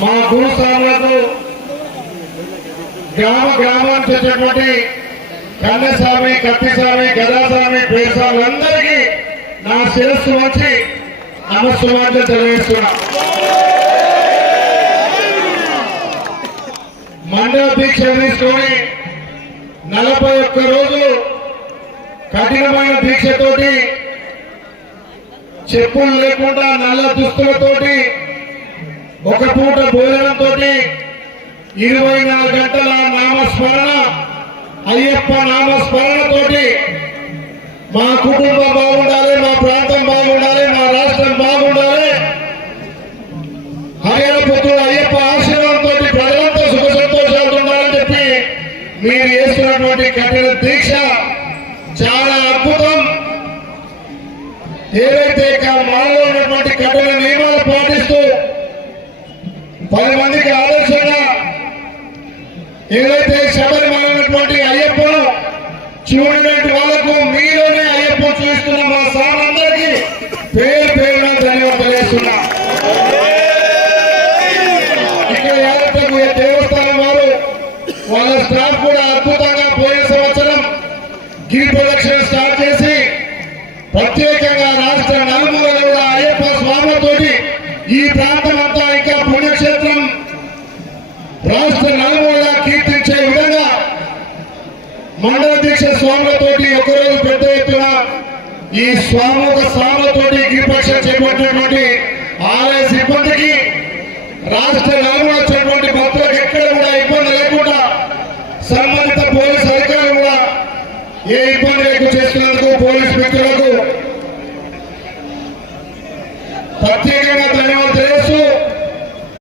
మా గురుస్వాములకు గ్రామ గ్రామానికి వచ్చేటువంటి కన్యస్వామి, కత్తిస్వామి, గదాస్వామి, పేరుస్వాములందరికీ నా శిరస్సు వచ్చి నమస్సుమార్లు తెలియజేస్తున్నా. మండల దీక్ష తీసుకొని 41 రోజులు కఠినమైన దీక్షతోటి, చెప్పులు లేకుండా నల్ల దుస్తులతోటి, ఒక పూట భోజనంతో 24 గంటల నామస్మరణ, అయ్యప్ప నామస్మరణతోటి మా కుటుంబం బాగుండాలి, మా ప్రాంతం బాగుండాలి, మా రాష్ట్రం బాగుండాలి, హరిహర పుత్రుడు అయ్యప్ప ఆశీర్వాదంతో ప్రజలంతా సుఖ సంతోషాలు ఉండాలని చెప్పి మీరు చేస్తున్నటువంటి కఠిన దీక్ష చాలా అద్భుతం. ఏదైతే మనలో ఉన్నటువంటి కఠిన నియమాలు పాటిస్తూ 10 మందికి ఆదర్శంగా ఏదైతే శబరిమల ఉన్నటువంటి అయ్యప్పను చూడనటువంటి వాళ్లకు మీలోనే అయ్యప్ప చూస్తున్న మా స్వాములందరికీ పేరు పేరున ధన్యవాదాలు చేస్తున్నా. ఇక్కడ యాదగిరి దేవస్థానం వారు వాళ్ళ స్టాఫ్ కూడా అద్భుతంగా పోయిన సంవత్సరం గిరి ప్రదక్షిణ స్టార్ట్ చేసి ప్రత్యేకంగా రాష్ట్ర నలుమూలల కూడా అయ్యప్ప స్వాములతోటి ఈ ప్రాంతం అంతా ఇంకా పుణ్యక్షేత్రం రాష్ట్ర నలుమూల కీర్తించే విధంగా మండల దీక్ష స్వాములతోటి ఒకరోజు పెద్ద ఎత్తున ఈ స్వాములతోటి గిరిపక్ష చేపట్టినటువంటి ఆలయ సిబ్బందికి, రాష్ట్ర